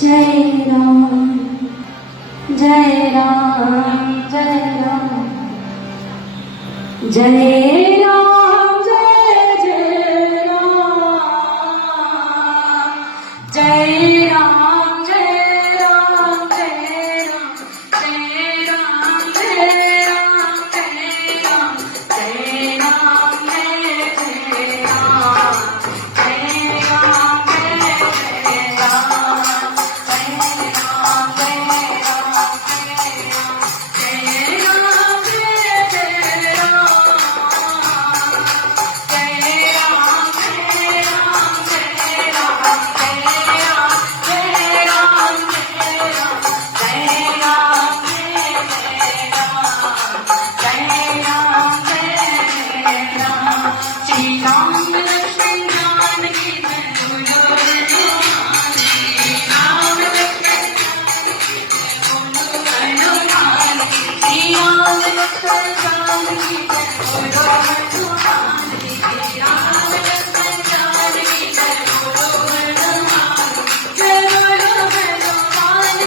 जय Ram जय Ram जय Ram जय Ram जय जय Ram जय Ram जय Ram जय Ram जय Ram जय Ram जय Ram जय Ram जय Ram जय Ram जय Ram जय Ram जय Ram जय Ram